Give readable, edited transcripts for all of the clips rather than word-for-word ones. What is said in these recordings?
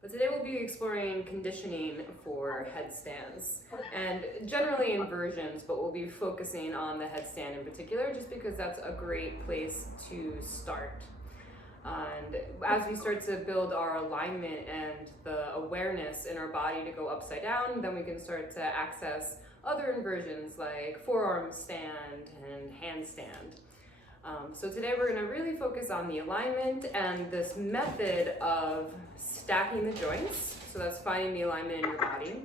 But today we'll be exploring conditioning for headstands, and generally inversions, but we'll be focusing on the headstand in particular just because that's a great place to start. And as we start to build our alignment and the awareness in our body to go upside down, then we can start to access other inversions like forearm stand and handstand. So today we're going to really focus on the alignment and this method of stacking the joints. So that's finding the alignment in your body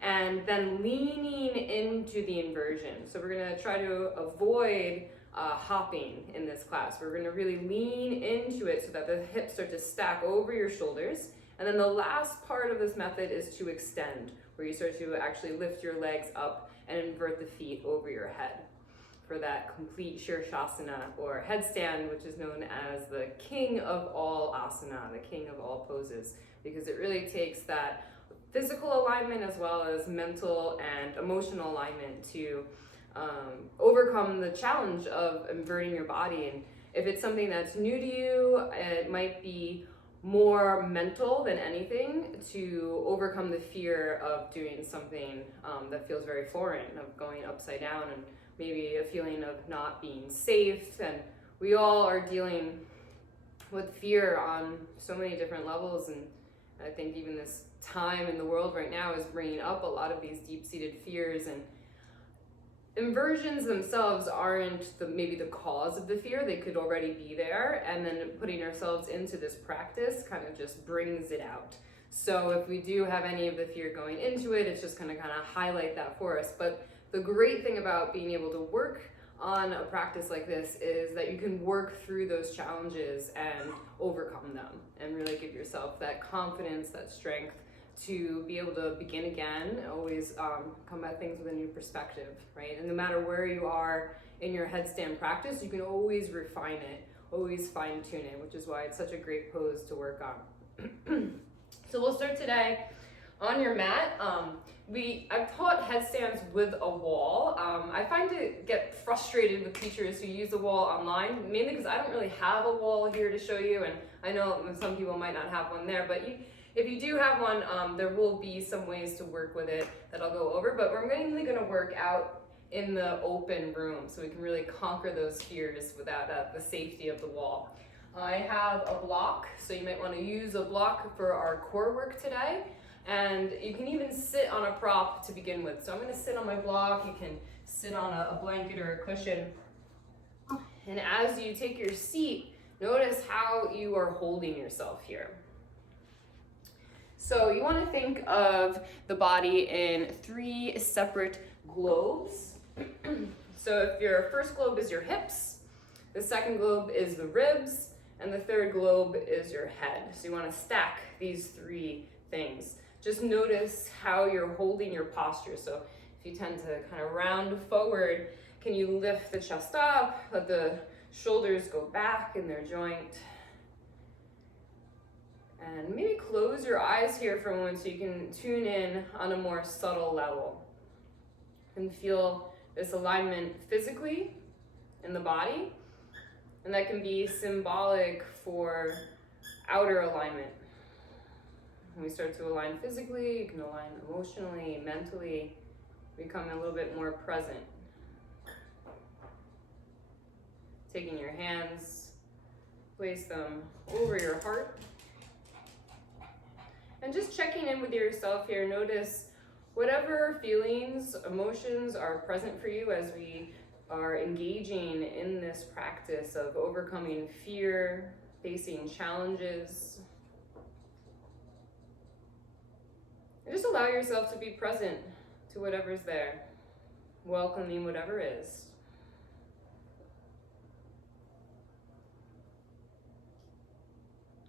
and then leaning into the inversion. So we're going to try to avoid hopping in this class. We're going to really lean into it so that the hips start to stack over your shoulders. And then the last part of this method is to extend, where you start to actually lift your legs up and invert the feet over your head for that complete Shirshasana or headstand, which is known as the king of all asana, the king of all poses, because it really takes that physical alignment as well as mental and emotional alignment to overcome the challenge of inverting your body. And if it's something that's new to you, it might be more mental than anything to overcome the fear of doing something that feels very foreign, of going upside down, and maybe a feeling of not being safe. And we all are dealing with fear on so many different levels, and I think even this time in the world right now is bringing up a lot of these deep-seated fears. And inversions themselves aren't maybe the cause of the fear. They could already be there, and then putting ourselves into this practice kind of just brings it out. So if we do have any of the fear going into it, it's just going to kind of highlight that for us. But the great thing about being able to work on a practice like this is that you can work through those challenges and overcome them and really give yourself that confidence, that strength to be able to begin again, always come at things with a new perspective, right? And no matter where you are in your headstand practice, you can always refine it, always fine tune it, which is why it's such a great pose to work on. So we'll start today on your mat. I've taught headstands with a wall. I find to get frustrated with teachers who use the wall online, mainly because I don't really have a wall here to show you, and I know some people might not have one there, but if you do have one, there will be some ways to work with it that I'll go over, but we're mainly going to work out in the open room so we can really conquer those fears without the safety of the wall. I have a block, so you might want to use a block for our core work today. And you can even sit on a prop to begin with. So I'm going to sit on my block. You can sit on a blanket or a cushion. And as you take your seat, notice how you are holding yourself here. So you want to think of the body in 3 separate globes. So if your first globe is your hips, the second globe is the ribs, and the third globe is your head. So you want to stack these 3 things. Just notice how you're holding your posture. So if you tend to kind of round forward, can you lift the chest up, let the shoulders go back in their joint? And maybe close your eyes here for a moment so you can tune in on a more subtle level and feel this alignment physically in the body. And that can be symbolic for outer alignment. When we start to align physically, you can align emotionally, mentally, become a little bit more present. Taking your hands, place them over your heart. And just checking in with yourself here. Notice whatever feelings, emotions are present for you as we are engaging in this practice of overcoming fear, facing challenges. And just allow yourself to be present to whatever's there, welcoming whatever is.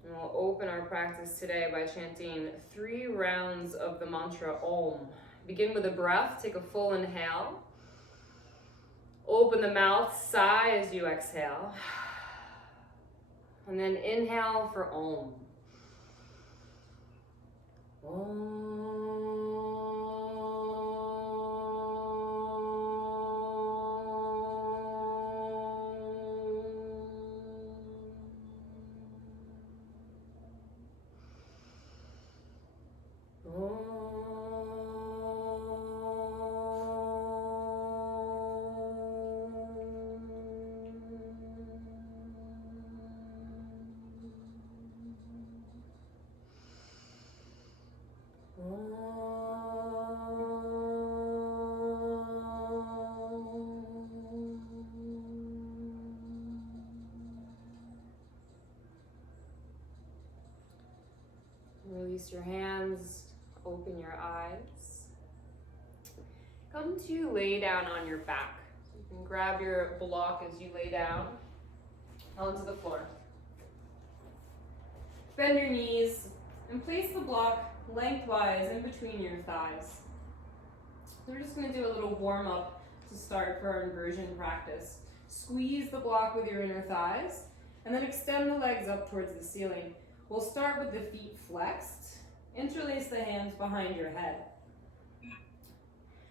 And we'll open our practice today by chanting 3 rounds of the mantra Om. Begin with a breath, take a full inhale. Open the mouth, sigh as you exhale. And then inhale for Om. Om. Release your hands, open your eyes. Come to lay down on your back. You can grab your block as you lay down onto the floor. Bend your knees and place the block lengthwise in between your thighs. So we're just going to do a little warm up to start for our inversion practice. Squeeze the block with your inner thighs and then extend the legs up towards the ceiling. We'll start with the feet flexed. Interlace the hands behind your head.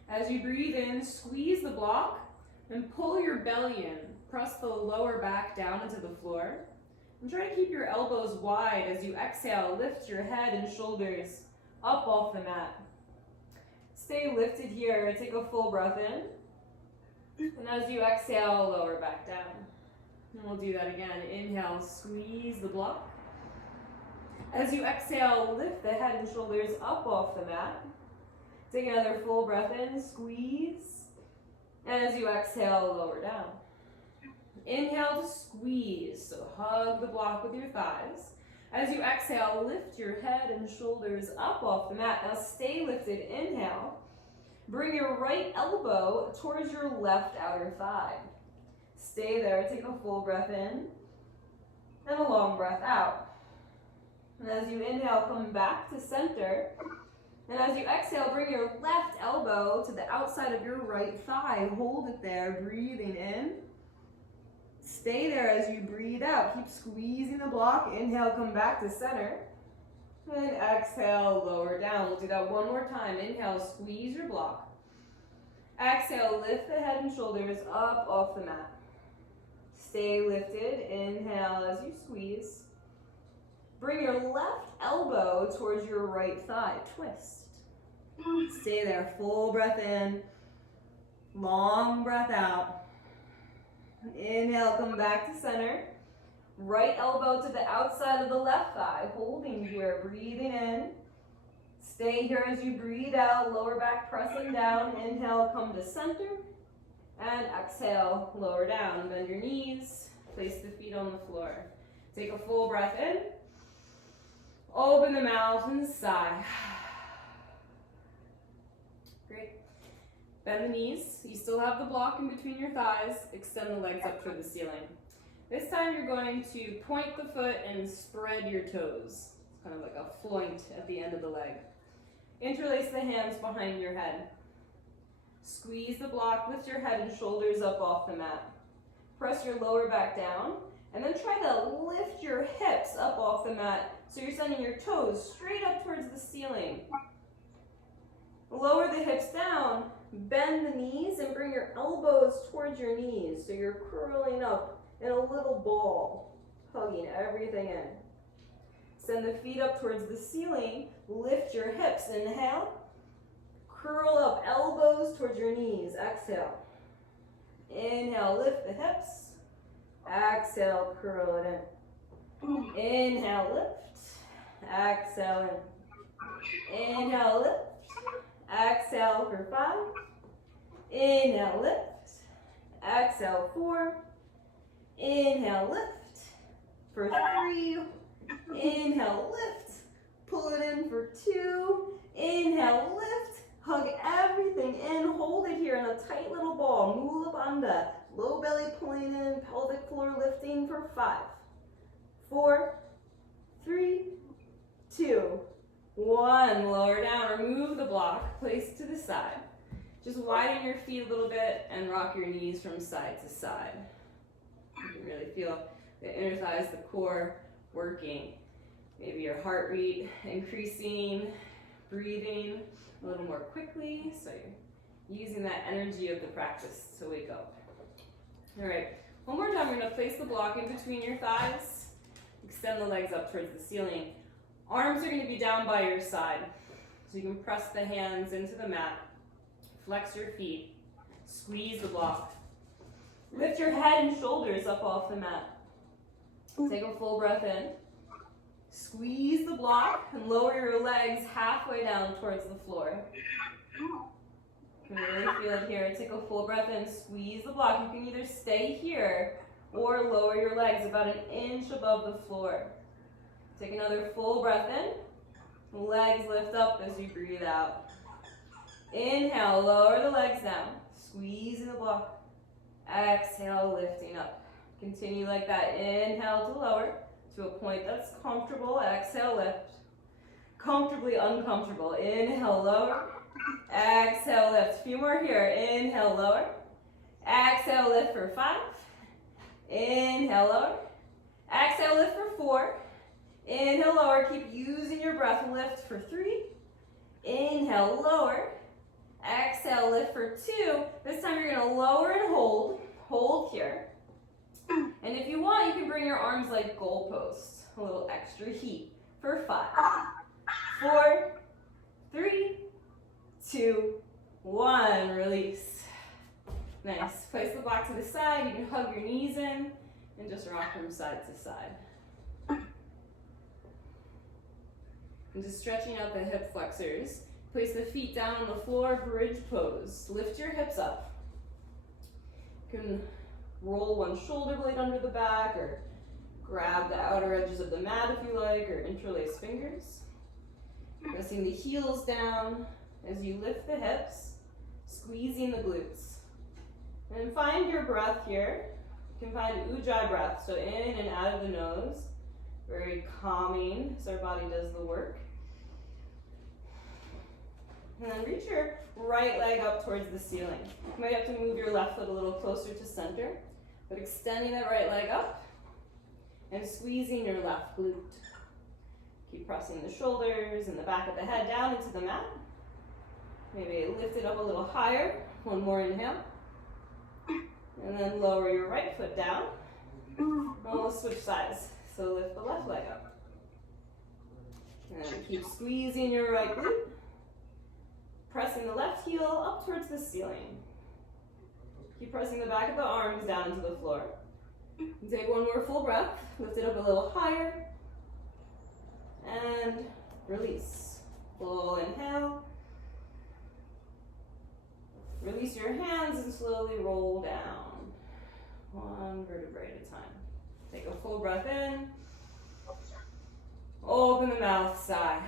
As you breathe in, squeeze the block and pull your belly in. Press the lower back down into the floor. And try to keep your elbows wide. As you exhale, lift your head and shoulders up off the mat. Stay lifted here. Take a full breath in. And as you exhale, lower back down. And we'll do that again. Inhale, squeeze the block. As you exhale, lift the head and shoulders up off the mat. Take another full breath in, squeeze. And as you exhale, lower down. Inhale to squeeze, so hug the block with your thighs. As you exhale, lift your head and shoulders up off the mat. Now stay lifted, inhale. Bring your right elbow towards your left outer thigh. Stay there, take a full breath in and a long breath out. And as you inhale, come back to center. And as you exhale, bring your left elbow to the outside of your right thigh. Hold it there, breathing in. Stay there as you breathe out. Keep squeezing the block. Inhale, come back to center. And exhale, lower down. We'll do that one more time. Inhale, squeeze your block. Exhale, lift the head and shoulders up off the mat. Stay lifted. Inhale as you squeeze. Bring your left elbow towards your right thigh. Twist. Stay there. Full breath in. Long breath out. Inhale, come back to center. Right elbow to the outside of the left thigh. Holding here. Breathing in. Stay here as you breathe out. Lower back pressing down. Inhale, come to center. And exhale, lower down. Bend your knees. Place the feet on the floor. Take a full breath in. Open the mouth and sigh. Great. Bend the knees. You still have the block in between your thighs. Extend the legs up toward the ceiling. This time you're going to point the foot and spread your toes. It's kind of like a floint at the end of the leg. Interlace the hands behind your head. Squeeze the block, lift your head and shoulders up off the mat. Press your lower back down, and then try to lift your hips up off the mat so you're sending your toes straight up towards the ceiling. Lower the hips down, bend the knees, and bring your elbows towards your knees so you're curling up in a little ball, hugging everything in. Send the feet up towards the ceiling, lift your hips, inhale. Curl up, elbows towards your knees, exhale. Inhale, lift the hips. Exhale, curl it in. Inhale, lift. Exhale in. Inhale, lift. Exhale for 5. Inhale, lift. Exhale, 4. Inhale, lift. For 3. Inhale, lift. Pull it in for 2. Inhale, lift. Hug everything in. Hold it here in a tight little ball. Mula Bandha. Low belly pulling in. Pelvic floor lifting for 5. 4. 3. 2. 1. Lower down. Remove the block. Place to the side. Just widen your feet a little bit and rock your knees from side to side. You can really feel the inner thighs, the core working. Maybe your heart rate increasing, breathing a little more quickly, so you're using that energy of the practice to wake up. All right, one more time, we're gonna place the block in between your thighs, extend the legs up towards the ceiling. Arms are gonna be down by your side, so you can press the hands into the mat, flex your feet, squeeze the block. Lift your head and shoulders up off the mat. Take a full breath in. Squeeze the block and lower your legs halfway down towards the floor. You can really feel it here. Take a full breath in, squeeze the block. You can either stay here or lower your legs about 1 inch above the floor. Take another full breath in. Legs lift up as you breathe out. Inhale, lower the legs down. Squeeze in the block. Exhale, lifting up. Continue like that. Inhale to lower to a point that's comfortable. Exhale, lift. Comfortably uncomfortable. Inhale, lower. Exhale, lift. A few more here. Inhale, lower. Exhale, lift for 5. Inhale, lower. Exhale, lift for 4. Inhale, lower. Keep using your breath. Lift for 3. Inhale, lower. Exhale, lift for 2. This time you're going to lower and hold. Hold here. And if you want, you can bring your arms like goalposts. A little extra heat for 5, 4, 3, 2, 1. Release. Nice. Place the block to the side. You can hug your knees in and just rock from side to side. And just stretching out the hip flexors. Place the feet down on the floor, bridge pose. Lift your hips up. You can roll one shoulder blade under the back or grab the outer edges of the mat if you like, or interlace fingers. Pressing the heels down as you lift the hips, squeezing the glutes. And find your breath here. You can find Ujjayi breath, so in and out of the nose. Very calming as our body does the work. And then reach your right leg up towards the ceiling. You might have to move your left foot a little closer to center, but extending that right leg up and squeezing your left glute. Keep pressing the shoulders and the back of the head down into the mat. Maybe lift it up a little higher. One more inhale. And then lower your right foot down. And we'll switch sides. So lift the left leg up. And keep squeezing your right glute. Pressing the left heel up towards the ceiling. Keep pressing the back of the arms down into the floor. And take one more full breath. Lift it up a little higher. And release. Full inhale. Release your hands and slowly roll down. One vertebrae at a time. Take a full breath in. Open the mouth, sigh.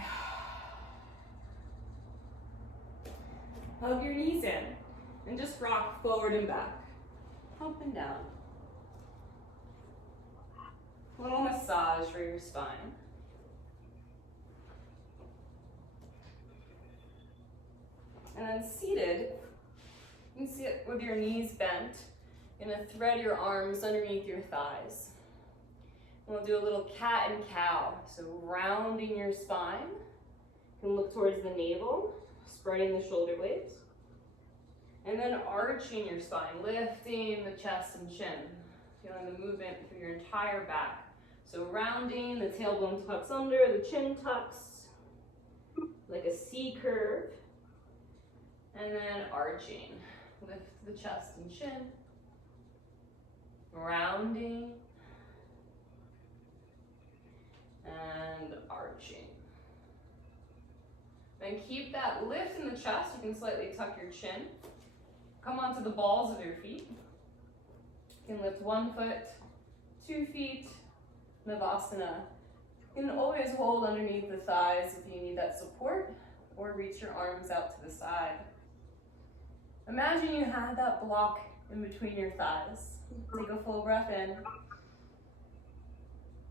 Hug your knees in and just rock forward and back. Up and down. A little massage for your spine. And then seated, you can sit with your knees bent. You're gonna thread your arms underneath your thighs. We'll do a little cat and cow. So rounding your spine. You can look towards the navel, spreading the shoulder blades. And then arching your spine, lifting the chest and chin. Feeling the movement through your entire back. So rounding, the tailbone tucks under, the chin tucks, like a C curve. And then arching. Lift the chest and chin. Rounding. And arching. Then keep that lift in the chest. You can slightly tuck your chin. Come onto the balls of your feet. You can lift 1 foot, 2 feet, Navasana. You can always hold underneath the thighs if you need that support, or reach your arms out to the side. Imagine you had that block in between your thighs. Take a full breath in.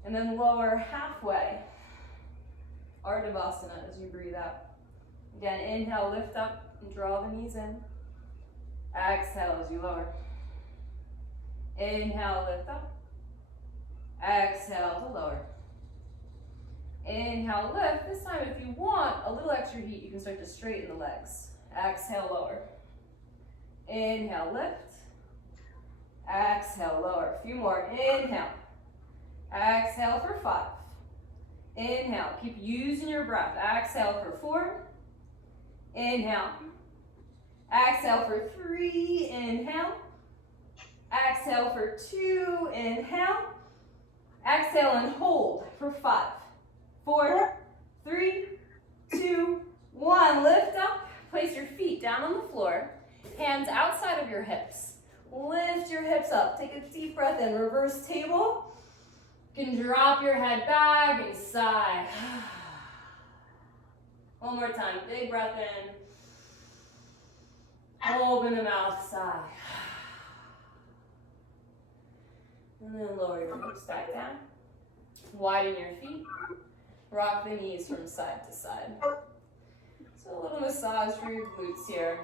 And then lower halfway. Ardhavasana as you breathe out. Again, inhale, lift up and draw the knees in. Exhale as you lower. Inhale, lift up. Exhale to lower. Inhale, lift. This time, if you want a little extra heat, you can start to straighten the legs. Exhale, lower. Inhale, lift. Exhale, lower. A few more. Inhale. Exhale for 5. Inhale. Keep using your breath. Exhale for 4. Inhale. Exhale for 3. Inhale. Exhale for 2. Inhale. Exhale and hold for 5, 4, 3, 2, 1. Lift up. Place your feet down on the floor. Hands outside of your hips. Lift your hips up. Take a deep breath in. Reverse table. You can drop your head back and sigh. One more time, big breath in. Open the mouth, sigh. And then lower your hips back down. Widen your feet. Rock the knees from side to side. So a little massage for your glutes here.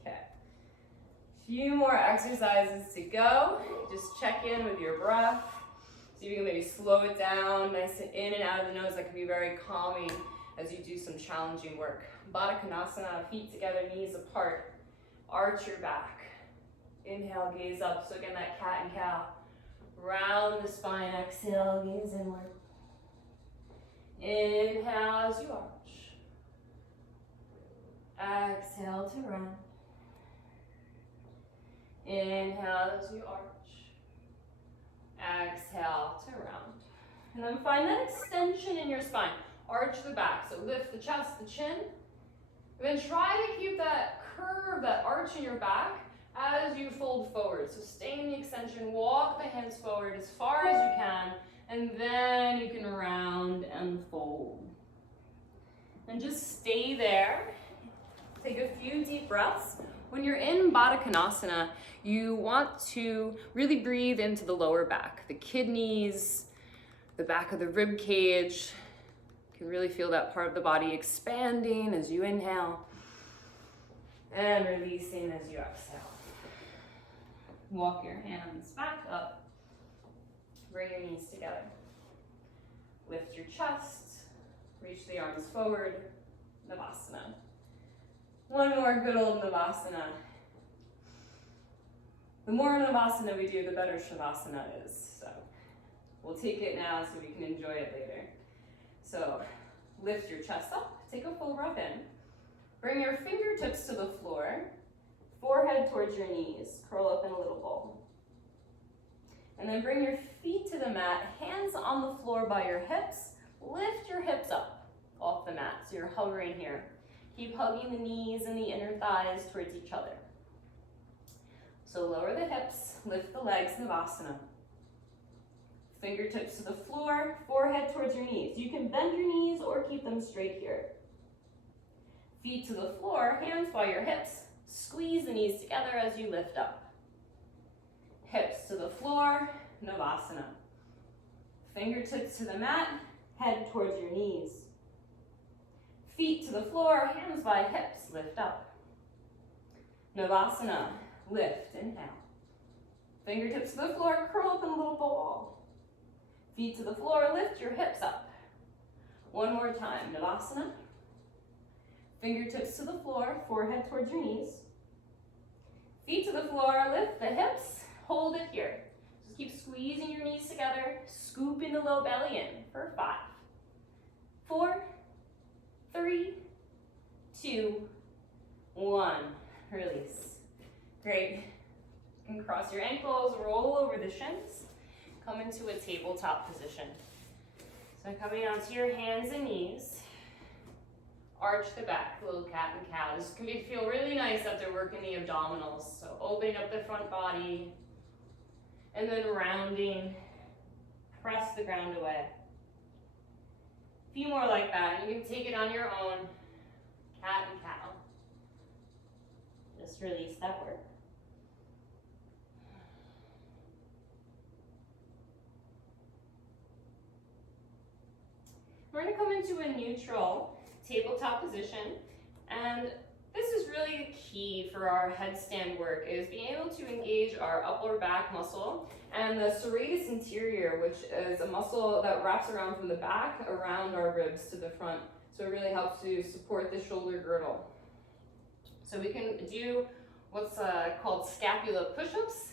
Okay. Few more exercises to go. Just check in with your breath. See if you can maybe slow it down, nice and in and out of the nose. That can be very calming as you do some challenging work. Baddha Konasana, feet together, knees apart. Arch your back. Inhale, gaze up. So again, that cat and cow. Round the spine, exhale, gaze inward. Inhale as you arch. Exhale to round. Inhale as you arch. Exhale to round. And then find that extension in your spine. Arch the back, so lift the chest, the chin. And then try to keep that curve, that arch in your back as you fold forward. So stay in the extension, walk the hands forward as far as you can, and then you can round and fold. And just stay there. Take a few deep breaths. When you're in Baddha Konasana, you want to really breathe into the lower back, the kidneys, the back of the rib cage. You can really feel that part of the body expanding as you inhale and releasing as you exhale. Walk your hands back up. Bring your knees together. Lift your chest. Reach the arms forward. Navasana. One more good old Navasana. The more Navasana we do, the better Shavasana is. So we'll take it now so we can enjoy it later. So lift your chest up. Take a full breath in. Bring your fingertips to the floor. Forehead towards your knees. Curl up in a little ball. And then bring your feet to the mat. Hands on the floor by your hips. Lift your hips up off the mat. So you're hovering here. Keep hugging the knees and the inner thighs towards each other. So lower the hips, lift the legs, Navasana. Fingertips to the floor, forehead towards your knees. You can bend your knees or keep them straight here. Feet to the floor, hands by your hips. Squeeze the knees together as you lift up. Hips to the floor, Navasana. Fingertips to the mat, head towards your knees. Feet to the floor, hands by hips, lift up. Navasana, lift, inhale. Fingertips to the floor, curl up in a little ball. Feet to the floor, lift your hips up. One more time, Navasana. Fingertips to the floor, forehead towards your knees. Feet to the floor, lift the hips, hold it here. Just keep squeezing your knees together, scooping the low belly in for 5, 4, 3, 2, 1. Release. Great. You can cross your ankles, roll over the shins, come into a tabletop position. So coming onto your hands and knees, arch the back, little cat and cow. This can feel really nice after working the abdominals. So opening up the front body, and then rounding, press the ground away. A few more like that, and you can take it on your own, cat and cow. Just release that work. We're going to come into a neutral tabletop position, and this is really key for our headstand work, is being able to engage our upper back muscle and the serratus anterior, which is a muscle that wraps around from the back around our ribs to the front. So it really helps to support the shoulder girdle. So we can do what's called scapula push-ups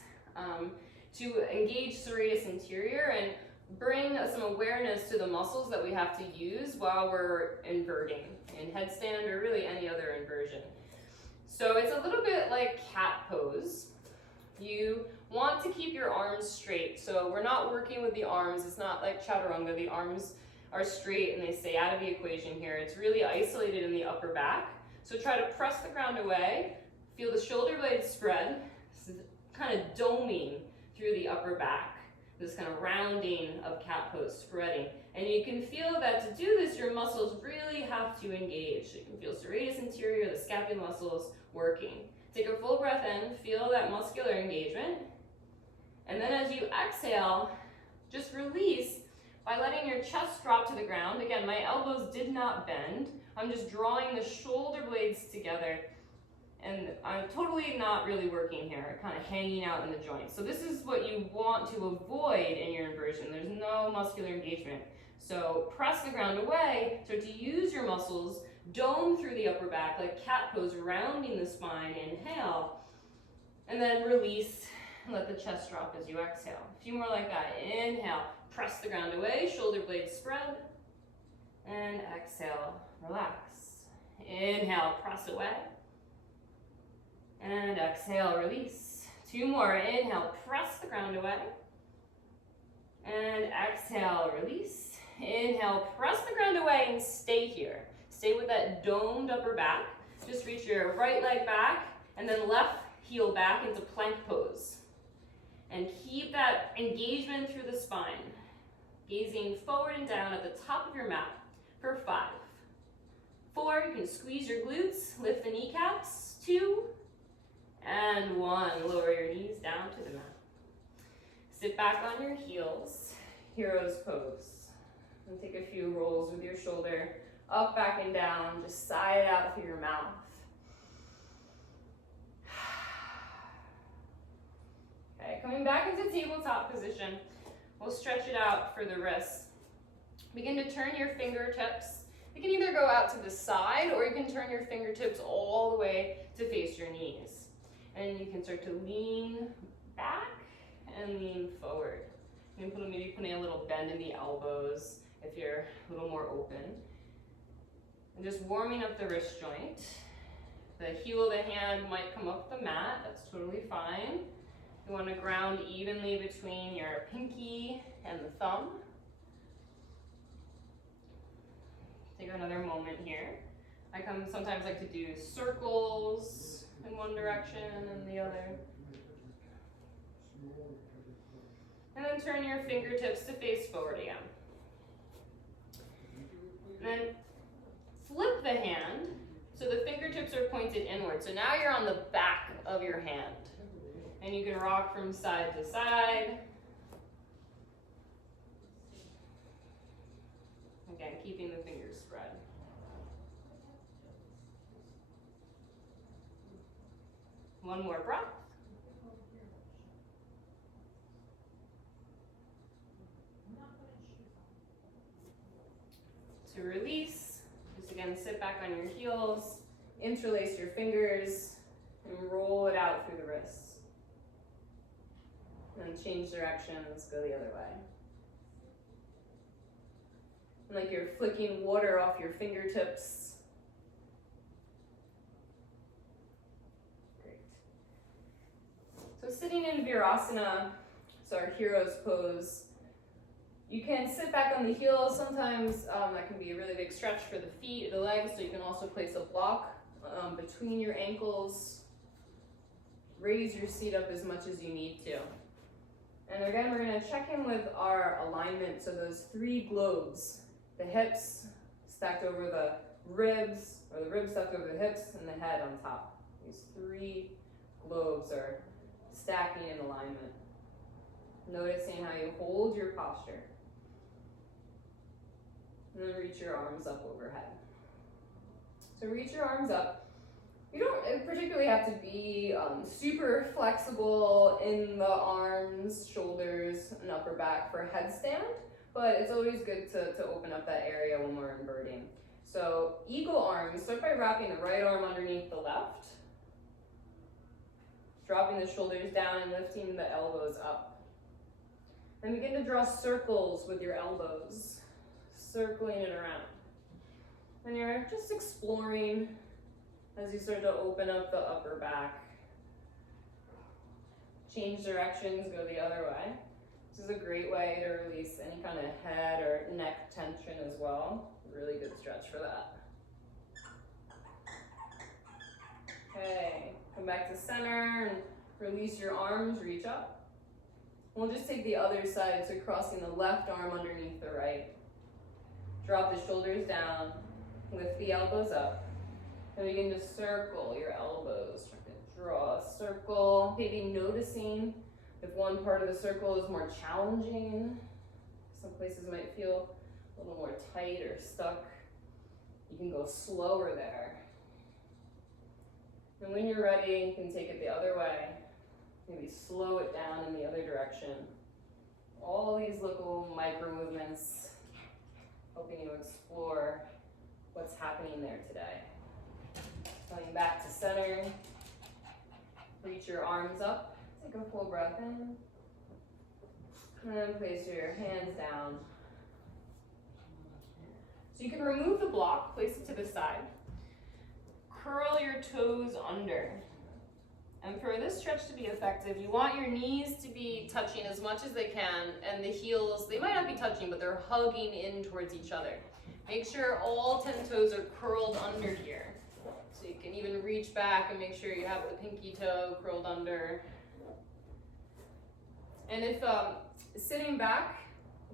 to engage serratus anterior and bring some awareness to the muscles that we have to use while we're inverting in headstand or really any other inversion. So it's a little bit like cat pose. You want to keep your arms straight. So we're not working with the arms. It's not like chaturanga. The arms are straight and they stay out of the equation here. It's really isolated in the upper back. So try to press the ground away. Feel the shoulder blades spread. This is kind of doming through the upper back. this kind of rounding of cat pose, spreading. And you can feel that to do this, your muscles really have to engage. You can feel serratus anterior, the scapular muscles working. Take a full breath in, feel that muscular engagement. And then as you exhale, just release by letting your chest drop to the ground. Again, my elbows did not bend. I'm just drawing the shoulder blades together. And I'm totally not really working here, kind of hanging out in the joints. So this is what you want to avoid in your inversion. There's no muscular engagement. So press the ground away, start to use your muscles, dome through the upper back like cat pose, rounding the spine, inhale. And then release, and let the chest drop as you exhale. A few more like that. Inhale, press the ground away, shoulder blades spread. And exhale, relax. Inhale, press away. And exhale, release. 2 more. Inhale, press the ground away. And exhale, release. Inhale, press the ground away and stay here. Stay with that domed upper back. Just reach your right leg back and then left heel back into plank pose. And keep that engagement through the spine. Gazing forward and down at the top of your mat for 5. 4, you can squeeze your glutes, lift the kneecaps. 2, and 1, lower your knees down to the mat. Sit back on your heels, hero's pose. And take a few rolls with your shoulder, up, back, and down. Just sigh it out through your mouth. Okay, coming back into tabletop position, we'll stretch it out for the wrists. Begin to turn your fingertips. You can either go out to the side or you can turn your fingertips all the way to face your knees. And you can start to lean back and lean forward. You can maybe putting a little bend in the elbows if you're a little more open. And just warming up the wrist joint. The heel of the hand might come up the mat, that's totally fine. You want to ground evenly between your pinky and the thumb. Take another moment here. I sometimes like to do circles in one direction and the other. And then turn your fingertips to face forward again. And then flip the hand so the fingertips are pointed inward. So now you're on the back of your hand. And you can rock from side to side. Again, keeping the fingers spread. One more breath. To release, just again sit back on your heels, interlace your fingers, and roll it out through the wrists. And then change directions, go the other way. And like you're flicking water off your fingertips. Great. So sitting in Virasana, so our hero's pose, you can sit back on the heels. Sometimes that can be a really big stretch for the feet or the legs, so you can also place a block between your ankles. Raise your seat up as much as you need to. And again, we're going to check in with our alignment. So those 3 globes, the hips stacked over the ribs, or the ribs stacked over the hips, and the head on top. These 3 globes are stacking in alignment. Noticing how you hold your posture. And then reach your arms up overhead. So reach your arms up. You don't particularly have to be super flexible in the arms, shoulders, and upper back for a headstand, but it's always good to open up that area when we're inverting. So eagle arms, start by wrapping the right arm underneath the left, dropping the shoulders down and lifting the elbows up. Then begin to draw circles with your elbows, circling it around. And you're just exploring as you start to open up the upper back. Change directions, go the other way. This is a great way to release any kind of head or neck tension as well. Really good stretch for that. Okay, come back to center and release your arms, reach up. We'll just take the other side, so crossing the left arm underneath the right. Drop the shoulders down, lift the elbows up. And begin to circle your elbows. Try to draw a circle, maybe noticing if one part of the circle is more challenging. Some places might feel a little more tight or stuck. You can go slower there. And when you're ready, you can take it the other way. Maybe slow it down in the other direction. All these little micro movements helping you explore what's happening there today. Coming back to center. Reach your arms up. Take a full breath in. And then place your hands down. So you can remove the block, place it to the side. Curl your toes under. And for this stretch to be effective, you want your knees to be touching as much as they can, and the heels, they might not be touching, but they're hugging in towards each other. Make sure all 10 toes are curled under here. So you can even reach back and make sure you have the pinky toe curled under. And if sitting back,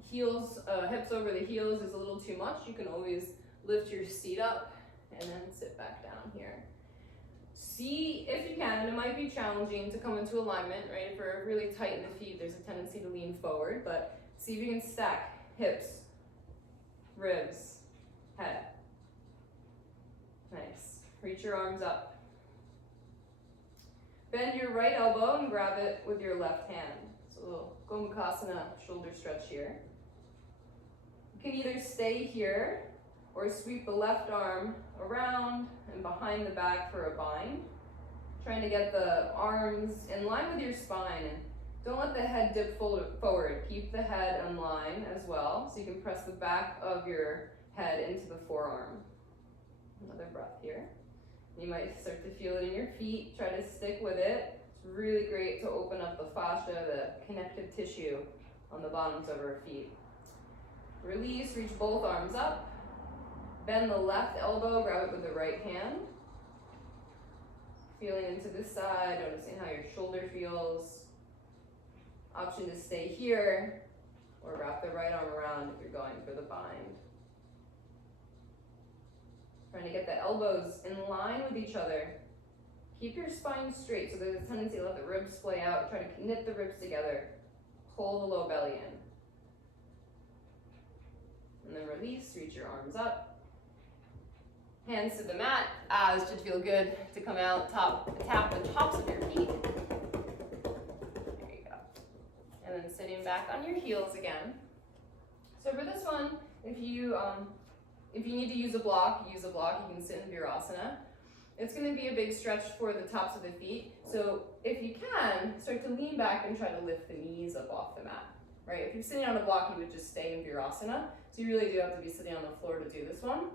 heels, hips over the heels is a little too much, you can always lift your seat up and then sit back down here. See if you can, and it might be challenging to come into alignment, right? If we're really tight in the feet, there's a tendency to lean forward, but see if you can stack hips, ribs, head. Nice. Reach your arms up. Bend your right elbow and grab it with your left hand. So a little Gomukhasana shoulder stretch here. You can either stay here or sweep the left arm around and behind the back for a bind. Trying to get the arms in line with your spine, and don't let the head dip forward. Keep the head in line as well, so you can press the back of your head into the forearm. Another breath here. You might start to feel it in your feet. Try to stick with it. It's really great to open up the fascia, the connective tissue on the bottoms of our feet. Release, reach both arms up. Bend the left elbow, grab it with the right hand. Feeling into this side, noticing how your shoulder feels. Option to stay here, or wrap the right arm around if you're going for the bind. Trying to get the elbows in line with each other. Keep your spine straight, so there's a tendency to let the ribs splay out. Try to knit the ribs together. Pull the low belly in. And then release, reach your arms up. Hands to the mat. This should feel good to come out, tap the tops of your feet. There you go. And then sitting back on your heels again. So for this one, if you need to use a block, use a block. You can sit in Virasana. It's going to be a big stretch for the tops of the feet. So if you can, start to lean back and try to lift the knees up off the mat. Right? If you're sitting on a block, you would just stay in Virasana. So you really do have to be sitting on the floor to do this one.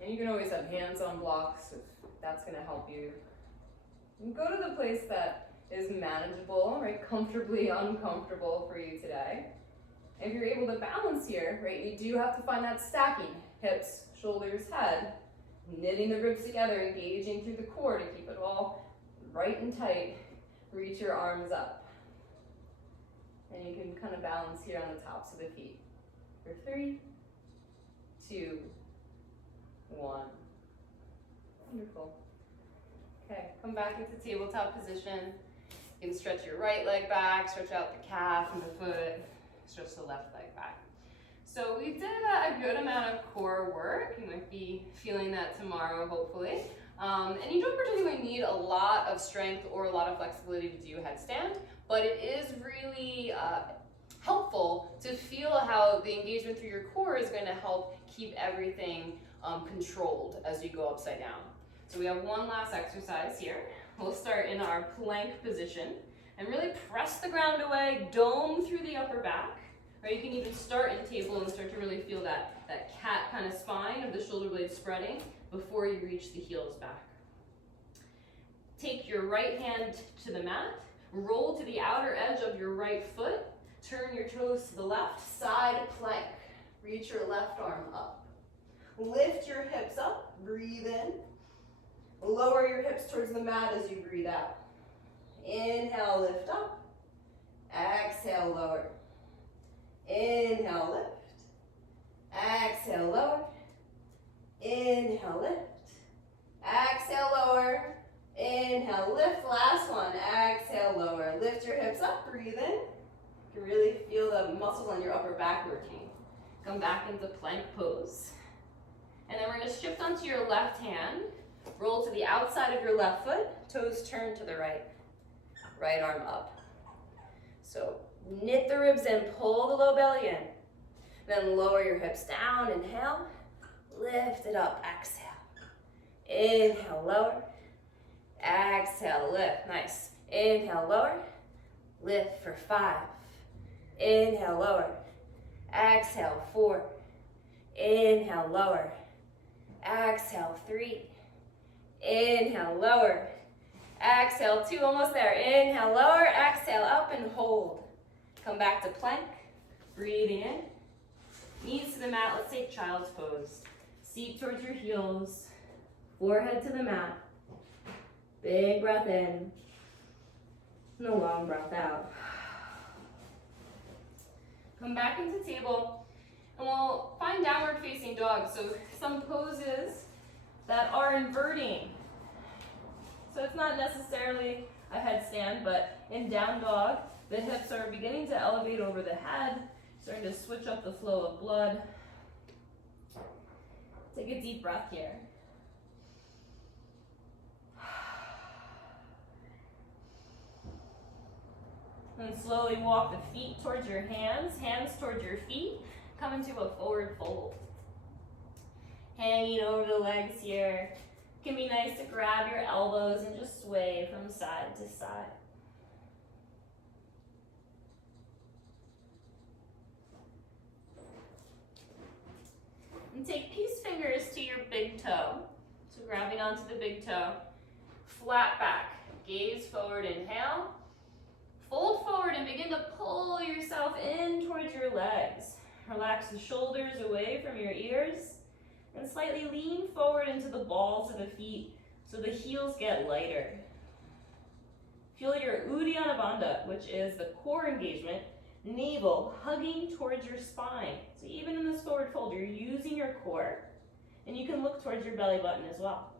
And you can always have hands on blocks if that's going to help you. And go to the place that is manageable, right? Comfortably uncomfortable for you today. If you're able to balance here, right, you do have to find that stacking. Hips, shoulders, head. Knitting the ribs together, engaging through the core to keep it all right and tight. Reach your arms up. And you can kind of balance here on the tops of the feet. For 3, 2, 1. Wonderful. Okay, come back into tabletop position. You can stretch your right leg back, stretch out the calf and the foot, stretch the left leg back. So we did a good amount of core work. You might be feeling that tomorrow, hopefully. And you don't particularly need a lot of strength or a lot of flexibility to do a headstand, but it is really helpful to feel how the engagement through your core is going to help keep everything controlled as you go upside down. So we have one last exercise here. We'll start in our plank position and really press the ground away, dome through the upper back. Right, you can even start in table and start to really feel that cat kind of spine of the shoulder blades spreading before you reach the heels back. Take your right hand to the mat, roll to the outer edge of your right foot, turn your toes to the left, side plank. Reach your left arm up. Lift your hips up, breathe in. Lower your hips towards the mat as you breathe out. Inhale, lift up. Exhale, lower. Inhale, lift. Exhale, lower. Inhale, lift. Exhale, lower. Inhale, lift. Last one. Exhale, lower. Lift your hips up, breathe in. You can really feel the muscles on your upper back working. Come back into plank pose. And then we're gonna shift onto your left hand. Roll to the outside of your left foot. Toes turn to the right. Right arm up. So knit the ribs in, pull the low belly in. Then lower your hips down, inhale. Lift it up, exhale. Inhale, lower. Exhale, lift, nice. Inhale, lower. Lift for 5. Inhale, lower. Exhale, 4. Inhale, lower. Exhale, 3. Inhale, lower. Exhale, 2, almost there. Inhale, lower, exhale, up and hold. Come back to plank, breathing in. Knees to the mat, let's take child's pose. Seat towards your heels, forehead to the mat. Big breath in, and a long breath out. Come back into table, and we'll find downward facing dog. So some poses that are inverting. So it's not necessarily a headstand, but in down dog, the hips are beginning to elevate over the head, starting to switch up the flow of blood. Take a deep breath here. And slowly walk the feet towards your hands towards your feet. Come into a forward fold. Hanging over the legs here. It can be nice to grab your elbows and just sway from side to side. And take peace fingers to your big toe. So grabbing onto the big toe. Flat back. Gaze forward, inhale. Fold forward and begin to pull yourself in towards your legs. Relax the shoulders away from your ears. And slightly lean forward into the balls of the feet so the heels get lighter. Feel your Uddiyana Bandha, which is the core engagement, navel hugging towards your spine. So even in this forward fold, you're using your core. And you can look towards your belly button as well.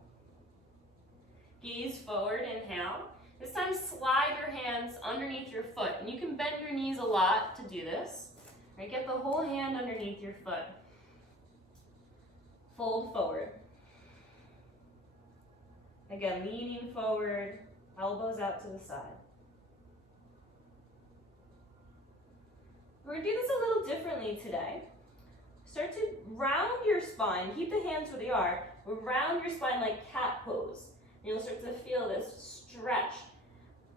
Gaze forward, inhale. This time slide your hands underneath your foot. And you can bend your knees a lot to do this. Right? Get the whole hand underneath your foot. Fold forward. Again, leaning forward, elbows out to the side. We're going to do this a little differently today. Start to round your spine. Keep the hands where they are. Round your spine like cat pose. And you'll start to feel this stretch.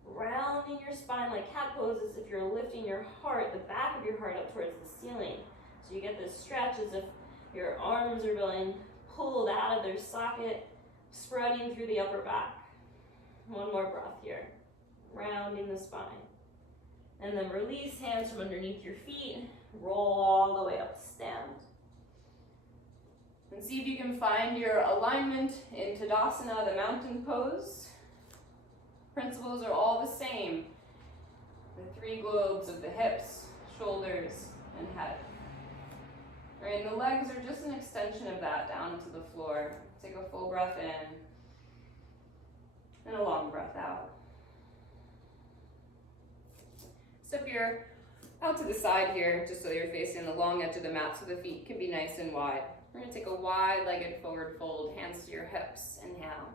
Rounding your spine like cat pose as if you're lifting your heart, the back of your heart up towards the ceiling. So you get this stretch as if your arms are being pulled out of their socket, spreading through the upper back. One more breath here. Rounding the spine. And then release hands from underneath your feet. Roll all the way up to stand. And see if you can find your alignment in Tadasana, the mountain pose. Principles are all the same. The 3 globes of the hips, shoulders, and head. Right, and the legs are just an extension of that down to the floor. Take a full breath in and a long breath out. Step your out to the side here, just so you're facing the long edge of the mat so the feet can be nice and wide. We're going to take a wide-legged forward fold, hands to your hips. Inhale.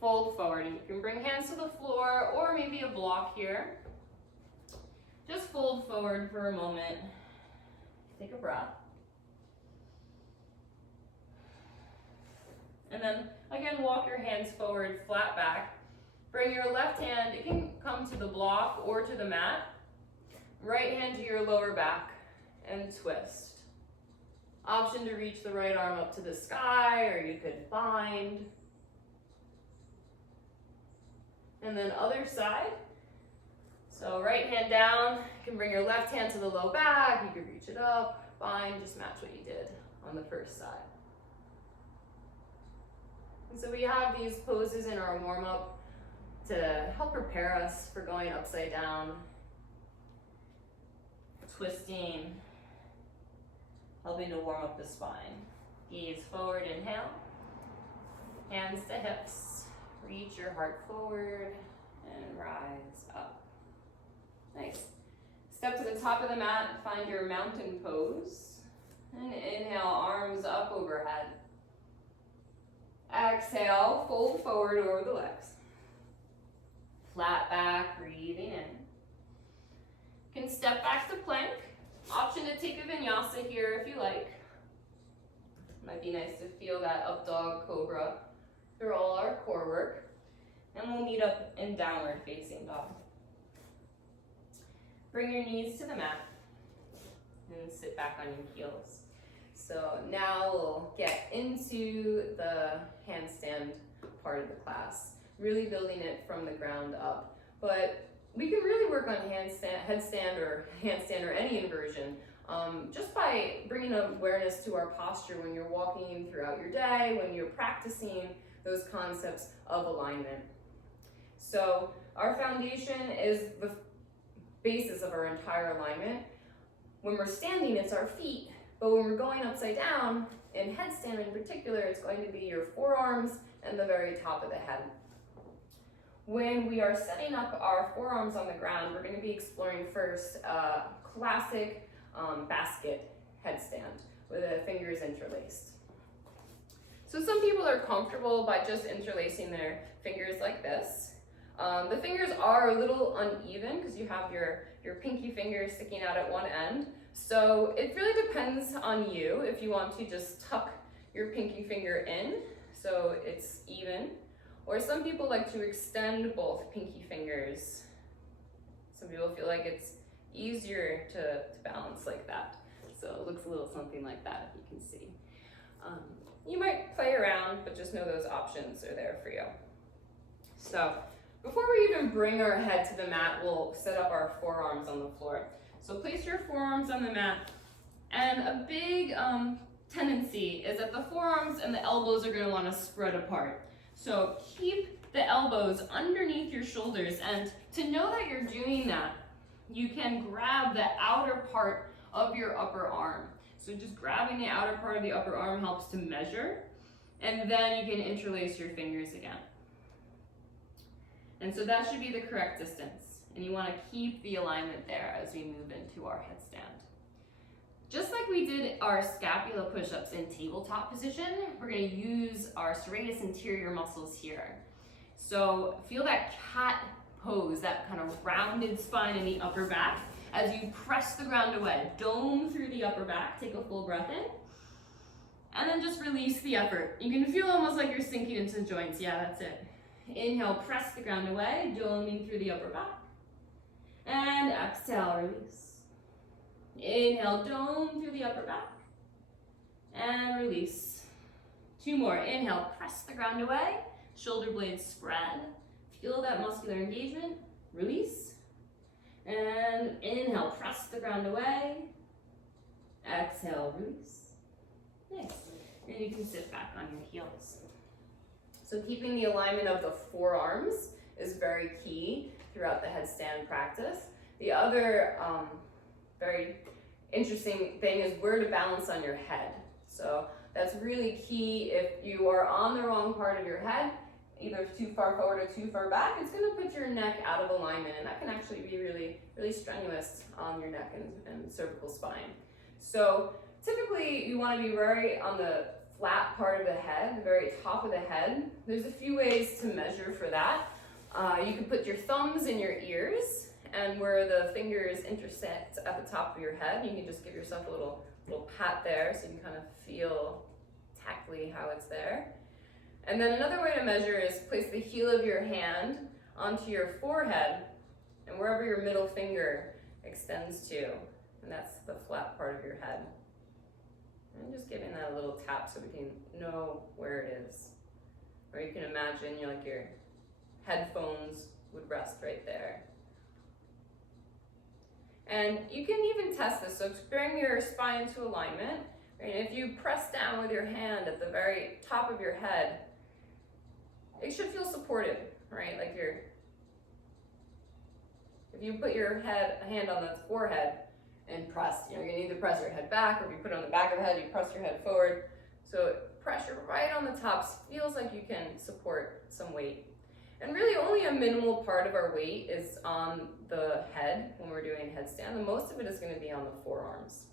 Fold forward, and you can bring hands to the floor or maybe a block here. Just fold forward for a moment. Take a breath. And then again, walk your hands forward, flat back. Bring your left hand, it can come to the block or to the mat. Right hand to your lower back and twist. Option to reach the right arm up to the sky, or you could bind. And then other side. So right hand down, you can bring your left hand to the low back, you can reach it up, bind, just match what you did on the first side. And so we have these poses in our warm-up to help prepare us for going upside down Twisting, helping to warm up the spine. Gaze forward, inhale. Hands to hips. Reach your heart forward and rise up. Nice. Step to the top of the mat, find your mountain pose. And inhale, arms up overhead. Exhale, fold forward over the legs. Flat back, breathing in. You can step back to plank. Option to take a vinyasa here if you like. Might be nice to feel that up dog cobra through all our core work. And we'll meet up in downward facing dog. Bring your knees to the mat and sit back on your heels. So now we'll get into the handstand part of the class, really building it from the ground up. But we can really work on headstand or handstand or any inversion just by bringing awareness to our posture when you're walking throughout your day, when you're practicing those concepts of alignment. So our foundation is the basis of our entire alignment. When we're standing, it's our feet, but when we're going upside down, in headstand in particular, it's going to be your forearms and the very top of the head. When we are setting up our forearms on the ground, we're going to be exploring first a classic basket headstand with the fingers interlaced. So some people are comfortable by just interlacing their fingers like this. The fingers are a little uneven because you have your pinky finger sticking out at one end. So it really depends on you if you want to just tuck your pinky finger in so it's even. Or some people like to extend both pinky fingers. Some people feel like it's easier to balance like that. So it looks a little something like that, if you can see. You might play around, but just know those options are there for you. So before we even bring our head to the mat, we'll set up our forearms on the floor. So place your forearms on the mat. And a big tendency is that the forearms and the elbows are going to want to spread apart. So keep the elbows underneath your shoulders, and to know that you're doing that, you can grab the outer part of your upper arm. So just grabbing the outer part of the upper arm helps to measure, and then you can interlace your fingers again. And so that should be the correct distance, and you want to keep the alignment there as we move into our headstand. Just like we did our scapula push-ups in tabletop position, we're going to use our serratus anterior muscles here. So feel that cat pose, that kind of rounded spine in the upper back as you press the ground away. Dome through the upper back, take a full breath in, and then just release the effort. You can feel almost like you're sinking into the joints. Yeah, that's it. Inhale, press the ground away, doming through the upper back, and exhale, release. Inhale, dome through the upper back, and release. Two more. Inhale, press the ground away, shoulder blades spread. Feel that muscular engagement, release. And inhale, press the ground away. Exhale, release. Nice. And you can sit back on your heels. So keeping the alignment of the forearms is very key throughout the headstand practice. The other very interesting thing is where to balance on your head. So that's really key. If you are on the wrong part of your head, either too far forward or too far back, it's going to put your neck out of alignment, and that can actually be really, really strenuous on your neck and cervical spine. So typically you want to be very on the flat part of the head, the very top of the head. There's a few ways to measure for that. You can put your thumbs in your ears, and where the fingers intersect at the top of your head, you can just give yourself a little pat there so you can kind of feel tactily how it's there. And then another way to measure is place the heel of your hand onto your forehead and wherever your middle finger extends to, and that's the flat part of your head. And just giving that a little tap so we can know where it is. Or you can imagine your headphones would rest right there. And you can even test this. So bring your spine into alignment. And if you press down with your hand at the very top of your head, it should feel supported, right? Like if you put your hand on the forehead and press. You're gonna either press your head back, or if you put it on the back of the head, you press your head forward. So pressure right on the tops feels like you can support some weight. And really only a minimal part of our weight is on the head when we're doing headstand. The most of it is gonna be on the forearms.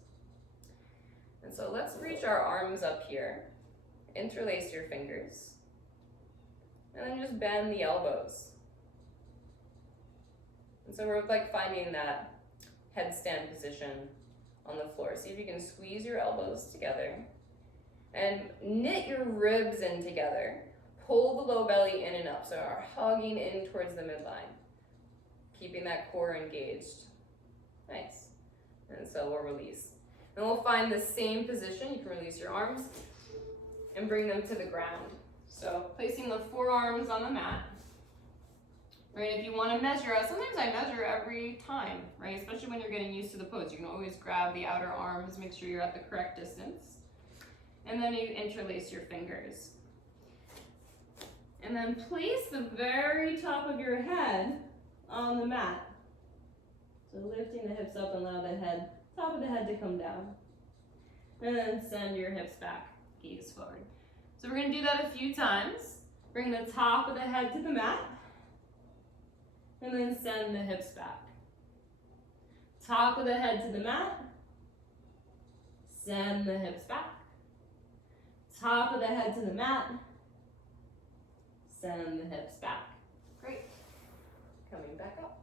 And so let's reach our arms up here, interlace your fingers, and then just bend the elbows. And so we're like finding that headstand position on the floor. See if you can squeeze your elbows together and knit your ribs in together. Pull the low belly in and up, so are hugging in towards the midline, keeping that core engaged. Nice. And so we'll release. And we'll find the same position. You can release your arms and bring them to the ground. So placing the forearms on the mat. Right, if you want to measure, sometimes I measure every time, right? Especially when you're getting used to the pose. You can always grab the outer arms, make sure you're at the correct distance. And then you interlace your fingers. And then place the very top of your head on the mat. So lifting the hips up and allow the head, top of the head to come down. And then send your hips back, gaze forward. So we're gonna do that a few times. Bring the top of the head to the mat. And then send the hips back. Top of the head to the mat. Send the hips back. Top of the head to the mat. Send the hips back. Great. Coming back up.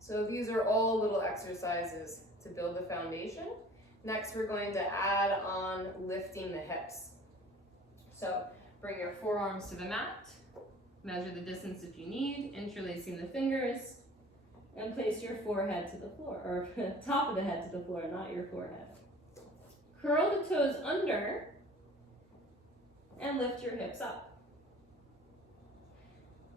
So these are all little exercises to build the foundation. Next, we're going to add on lifting the hips. So bring your forearms to the mat. Measure the distance if you need, interlacing the fingers, and place your forehead to the floor, or top of the head to the floor, not your forehead. Curl the toes under and lift your hips up.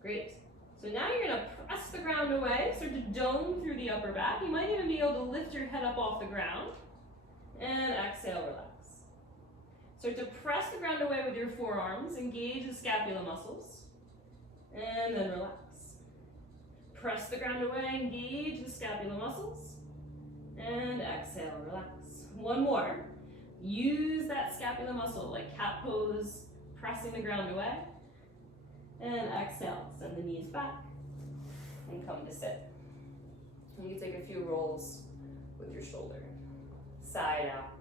Great. So now you're going to press the ground away, start to dome through the upper back. You might even be able to lift your head up off the ground, and exhale, relax. Start to press the ground away with your forearms, engage the scapula muscles. And then relax. Press the ground away, engage the scapula muscles. And exhale, relax. One more. Use that scapula muscle, like cat pose, pressing the ground away. And exhale, send the knees back. And come to sit. And you can take a few rolls with your shoulder. Side out.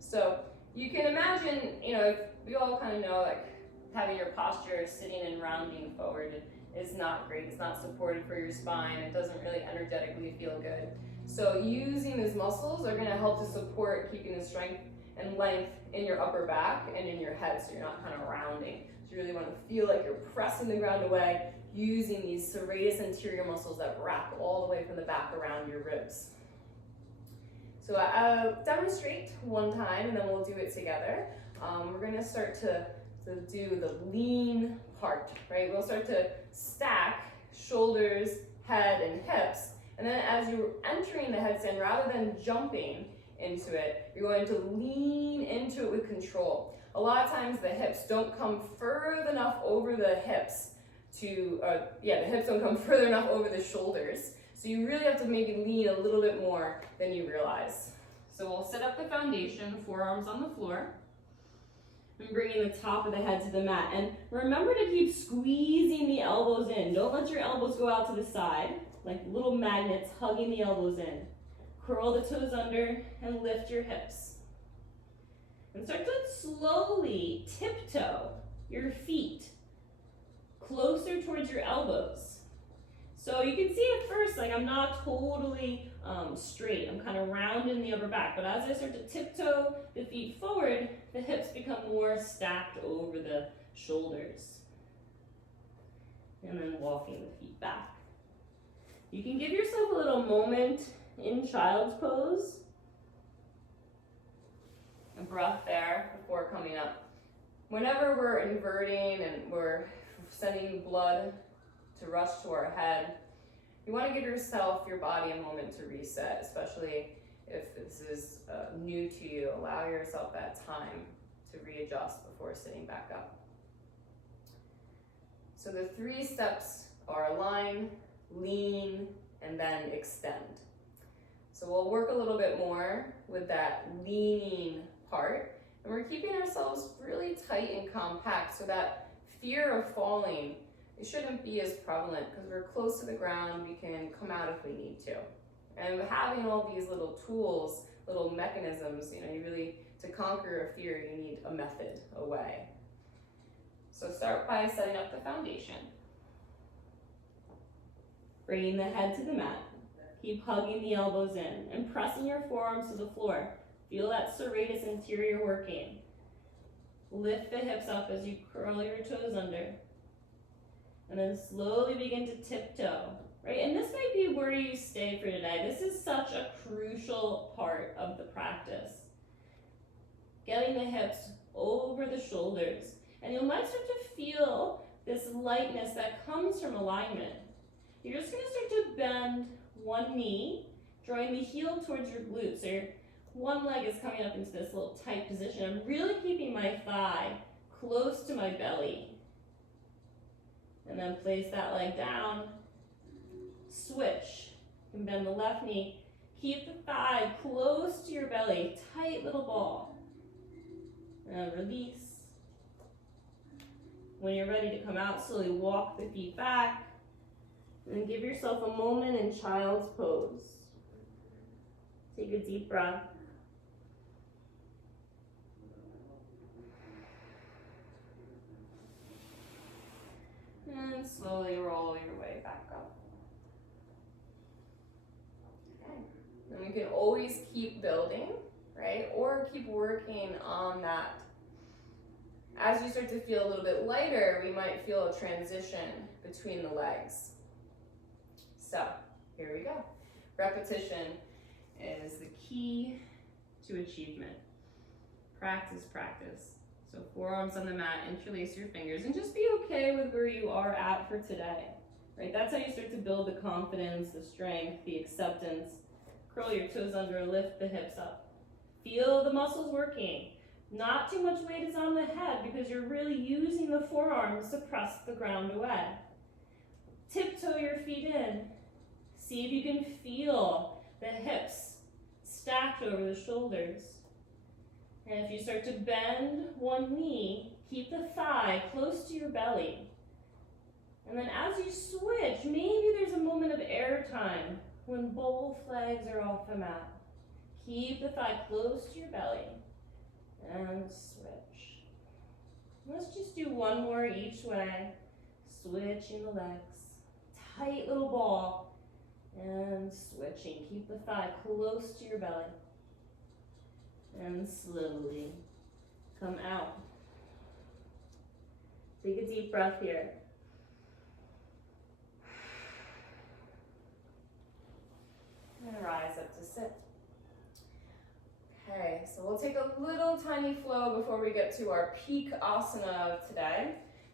So you can imagine, if we all kind of know, like, having your posture sitting and rounding forward is not great. It's not supported for your spine. It doesn't really energetically feel good. So using these muscles are going to help to support keeping the strength and length in your upper back and in your head, so you're not kind of rounding. So you really want to feel like you're pressing the ground away, using these serratus anterior muscles that wrap all the way from the back around your ribs. So I'll demonstrate one time, and then we'll do it together. We're going to start to do the lean part, right? We'll start to stack shoulders, head, and hips. And then as you're entering the headstand, rather than jumping into it, you're going to lean into it with control. A lot of times the hips don't come further enough over the hips the hips don't come further enough over the shoulders. So you really have to maybe lean a little bit more than you realize. So we'll set up the foundation, forearms on the floor. And bringing the top of the head to the mat. And remember to keep squeezing the elbows in. Don't let your elbows go out to the side, like little magnets hugging the elbows in. Curl the toes under and lift your hips. And start to slowly tiptoe your feet closer towards your elbows. So you can see at first, like, I'm not totally straight. I'm kind of round in the upper back. But as I start to tiptoe the feet forward, the hips become more stacked over the shoulders. And then walking the feet back. You can give yourself a little moment in child's pose. A breath there before coming up. Whenever we're inverting and we're sending blood to rush to our head, you want to give yourself, your body, a moment to reset, especially if this is new to you. Allow yourself that time to readjust before sitting back up. So the 3 steps are align, lean, and then extend. So we'll work a little bit more with that leaning part, and we're keeping ourselves really tight and compact so that fear of falling, it shouldn't be as prevalent because we're close to the ground, we can come out if we need to. And having all these little tools, little mechanisms, you really, to conquer a fear, you need a method, a way. So start by setting up the foundation. Bringing the head to the mat. Keep hugging the elbows in and pressing your forearms to the floor. Feel that serratus anterior working. Lift the hips up as you curl your toes under. And then slowly begin to tiptoe, right? And this might be where you stay for today. This is such a crucial part of the practice. Getting the hips over the shoulders. And you might start to feel this lightness that comes from alignment. You're just gonna start to bend one knee, drawing the heel towards your glutes. So your one leg is coming up into this little tight position. I'm really keeping my thigh close to my belly. And then place that leg down. Switch. You can bend the left knee. Keep the thigh close to your belly. Tight little ball. And release. When you're ready to come out, slowly walk the feet back. And then give yourself a moment in child's pose. Take a deep breath. And slowly roll your way back up. Okay. And we can always keep building, right? Or keep working on that. As you start to feel a little bit lighter, we might feel a transition between the legs. So, here we go. Repetition is the key to achievement. Practice, practice. So forearms on the mat, interlace your fingers, and just be okay with where you are at for today, right? That's how you start to build the confidence, the strength, the acceptance. Curl your toes under, lift the hips up. Feel the muscles working. Not too much weight is on the head because you're really using the forearms to press the ground away. Tiptoe your feet in. See if you can feel the hips stacked over the shoulders. And if you start to bend one knee, keep the thigh close to your belly. And then as you switch, maybe there's a moment of air time when both legs are off the mat. Keep the thigh close to your belly and switch. Let's just do one more each way. Switching the legs. Tight little ball and switching. Keep the thigh close to your belly. And slowly come out. Take a deep breath here. And rise up to sit. Okay, so we'll take a little tiny flow before we get to our peak asana of today.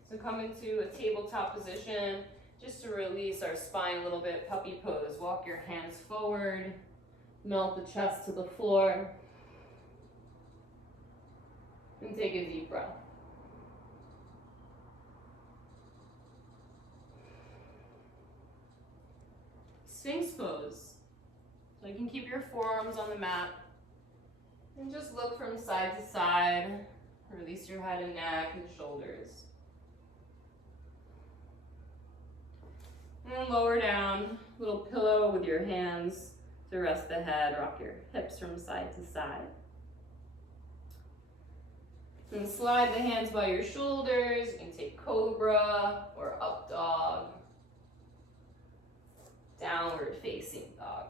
So come into a tabletop position just to release our spine a little bit. Puppy pose. Walk your hands forward. Melt the chest to the floor. And take a deep breath. Sphinx pose. So you can keep your forearms on the mat and just look from side to side. Release your head and neck and shoulders. And then lower down, little pillow with your hands to rest the head. Rock your hips from side to side. And slide the hands by your shoulders. You can take cobra or up dog. Downward facing dog.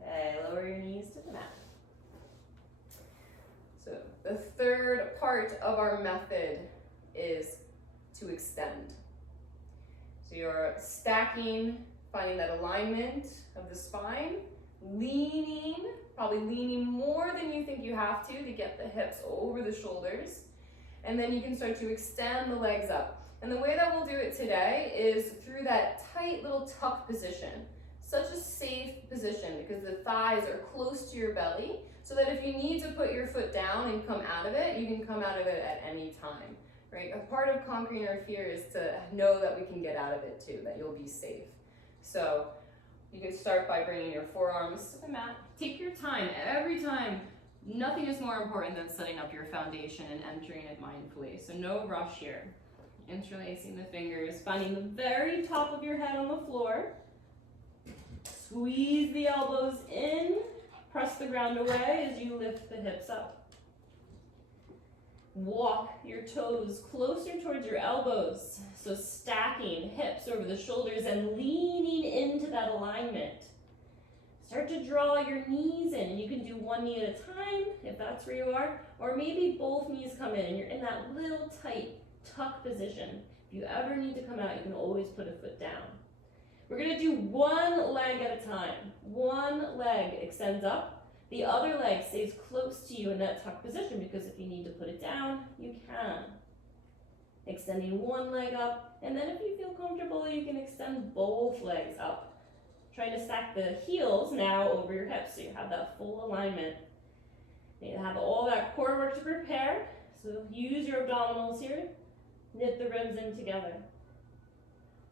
Okay, lower your knees to the mat. So the third part of our method is to extend. So you're stacking, finding that alignment of the spine, leaning, probably leaning more than you think you have to get the hips over the shoulders. And then you can start to extend the legs up. And the way that we'll do it today is through that tight little tuck position. Such a safe position because the thighs are close to your belly so that if you need to put your foot down and come out of it, you can come out of it at any time. right? A part of conquering our fear is to know that we can get out of it too, that you'll be safe. So you can start by bringing your forearms to the mat. Take your time. Every time, nothing is more important than setting up your foundation and entering it mindfully. So no rush here. Interlacing the fingers, finding the very top of your head on the floor. Squeeze the elbows in, press the ground away as you lift the hips up. Walk your toes closer towards your elbows, so stacking hips over the shoulders and leaning into that alignment. Start to draw your knees in, and you can do one knee at a time if that's where you are, or maybe both knees come in and you're in that little tight tuck position. If you ever need to come out, you can always put a foot down. We're gonna do one leg at a time. One leg extends up, the other leg stays close to you in that tuck position, because if you need to put it down, you can. Extending one leg up, and then if you feel comfortable, you can extend both legs up. Trying to stack the heels now over your hips, so you have that full alignment. You need to have all that core work to prepare, so use your abdominals here. Knit the ribs in together.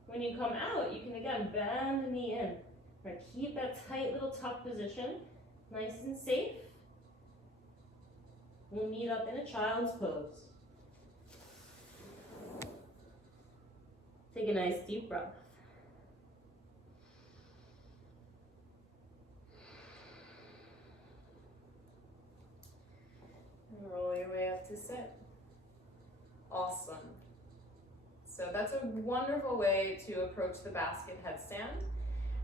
When you come out, you can again bend the knee in. Right, keep that tight little tuck position, nice and safe. We'll meet up in a child's pose. Take a nice deep breath. And roll your way up to sit. Awesome. So that's a wonderful way to approach the basket headstand.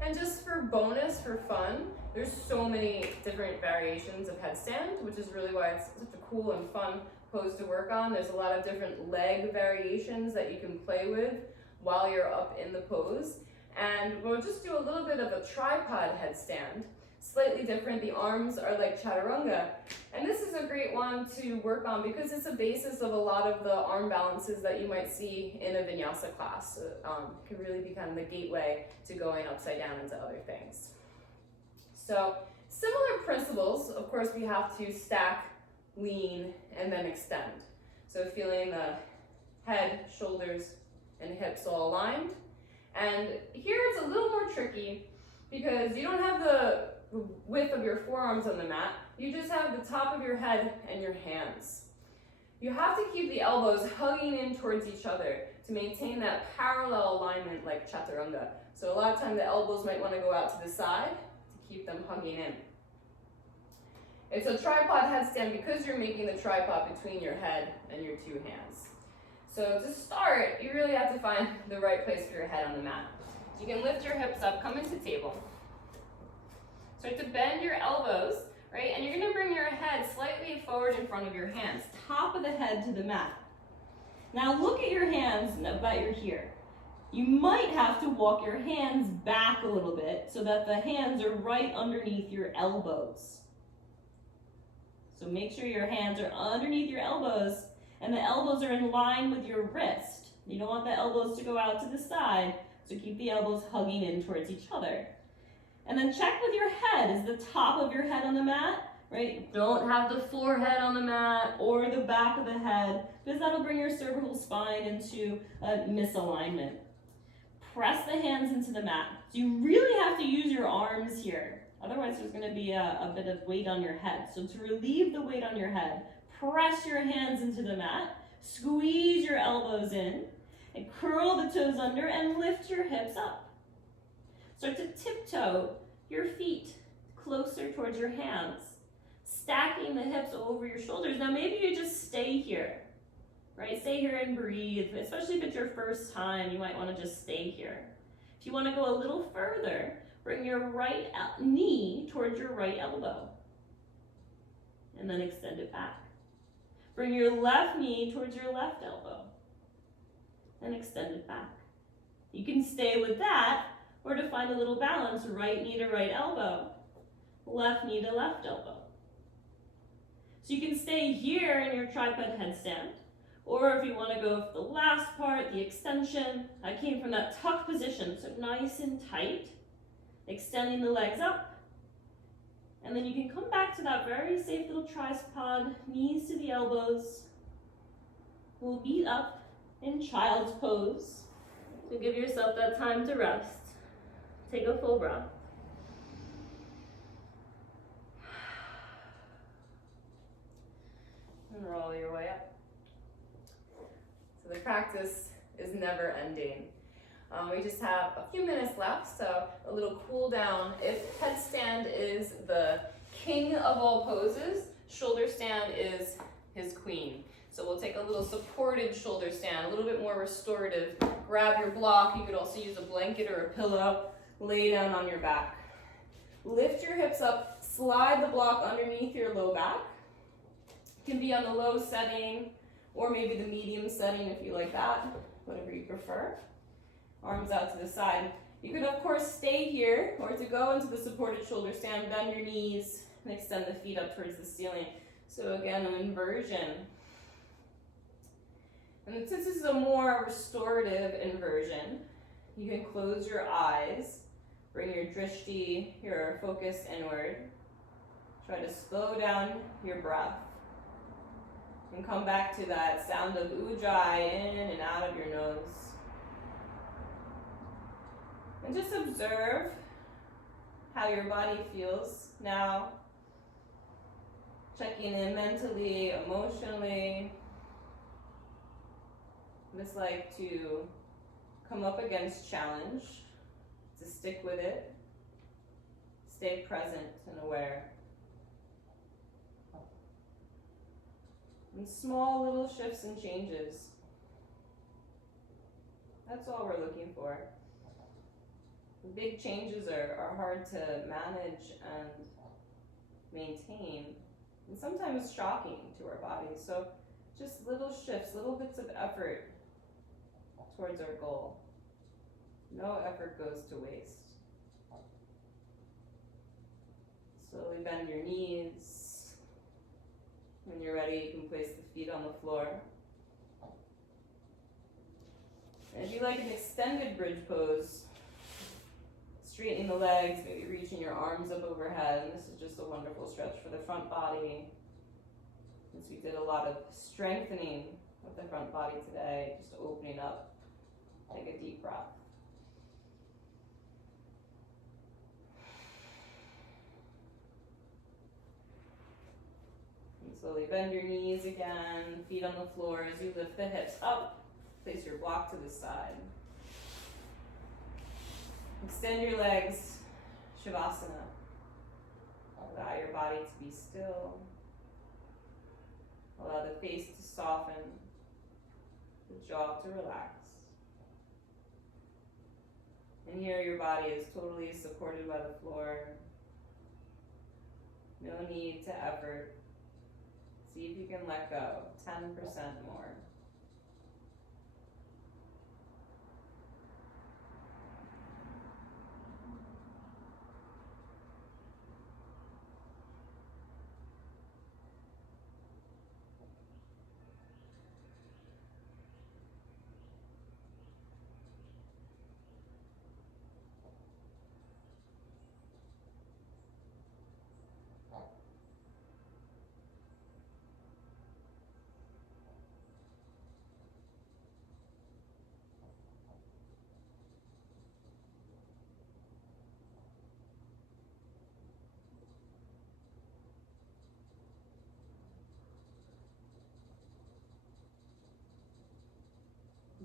And just for bonus, for fun, there's so many different variations of headstand, which is really why it's such a cool and fun pose to work on. There's a lot of different leg variations that you can play with while you're up in the pose. And we'll just do a little bit of a tripod headstand. Slightly different, the arms are like chaturanga. And this is a great one to work on because it's a basis of a lot of the arm balances that you might see in a vinyasa class. It can really be kind of the gateway to going upside down into other things. So similar principles, of course we have to stack, lean, and then extend. So feeling the head, shoulders, and hips all aligned. And here it's a little more tricky because you don't have the width of your forearms on the mat, you just have the top of your head and your hands. You have to keep the elbows hugging in towards each other to maintain that parallel alignment like chaturanga. So a lot of times the elbows might want to go out to the side to keep them hugging in. It's a tripod headstand because you're making the tripod between your head and your two hands. So to start, you really have to find the right place for your head on the mat. You can lift your hips up, come into table. Start to bend your elbows, right? And you're gonna bring your head slightly forward in front of your hands, top of the head to the mat. Now look at your hands, about you're here. You might have to walk your hands back a little bit so that the hands are right underneath your elbows. So make sure your hands are underneath your elbows and the elbows are in line with your wrist. You don't want the elbows to go out to the side, so keep the elbows hugging in towards each other. And then check with your head. Is the top of your head on the mat, right? Don't have the forehead on the mat or the back of the head, because that'll bring your cervical spine into a misalignment. Press the hands into the mat. So you really have to use your arms here. Otherwise, there's going to be a bit of weight on your head. So to relieve the weight on your head, press your hands into the mat, squeeze your elbows in, and curl the toes under and lift your hips up. Start to tiptoe your feet closer towards your hands, stacking the hips over your shoulders. Now maybe you just stay here, right? Stay here and breathe, especially if it's your first time, you might want to just stay here. If you want to go a little further, bring your right knee towards your right elbow, and then extend it back. Bring your left knee towards your left elbow, and extend it back. You can stay with that, or to find a little balance, right knee to right elbow, left knee to left elbow. So you can stay here in your tripod headstand, or if you want to go for the last part, the extension, I came from that tuck position, so nice and tight, extending the legs up, and then you can come back to that very safe little tripod, knees to the elbows, we'll be up in child's pose. So give yourself that time to rest. Take a full breath. And roll your way up. So the practice is never ending. We just have a few minutes left, so a little cool down. If headstand is the king of all poses, shoulder stand is his queen. So we'll take a little supported shoulder stand, a little bit more restorative. Grab your block. You could also use a blanket or a pillow. Lay down on your back. Lift your hips up, slide the block underneath your low back. It can be on the low setting or maybe the medium setting if you like that, whatever you prefer. Arms out to the side. You could of course stay here, or to go into the supported shoulder stand, bend your knees and extend the feet up towards the ceiling. So again, an inversion. And since this is a more restorative inversion, you can close your eyes, bring your drishti, your focus inward. Try to slow down your breath. And come back to that sound of ujjayi in and out of your nose. And just observe how your body feels now. Checking in mentally, emotionally. Just like to come up against challenge, to stick with it, stay present and aware. And small little shifts and changes. That's all we're looking for. The big changes are hard to manage and maintain, and sometimes shocking to our bodies. So just little shifts, little bits of effort towards our goal. No effort goes to waste. Slowly bend your knees. When you're ready, you can place the feet on the floor. And if you like an extended bridge pose, straightening the legs, maybe reaching your arms up overhead. And this is just a wonderful stretch for the front body. Since we did a lot of strengthening of the front body today, just opening up. Take a deep breath. And slowly bend your knees again, feet on the floor as you lift the hips up. Place your block to the side. Extend your legs, Shavasana. Allow your body to be still. Allow the face to soften, the jaw to relax. And here your body is totally supported by the floor. No need to effort. See if you can let go 10% more.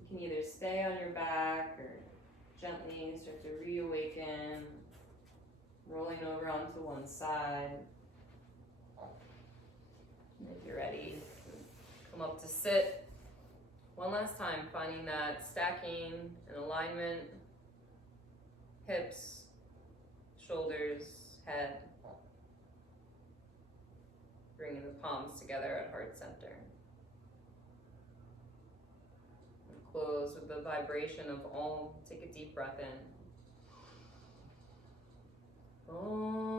You can either stay on your back or gently start to reawaken, rolling over onto one side. And if you're ready, come up to sit. One last time, finding that stacking and alignment, hips, shoulders, head. Bringing the palms together at heart center. Close with the vibration of Om. Take a deep breath in. Om.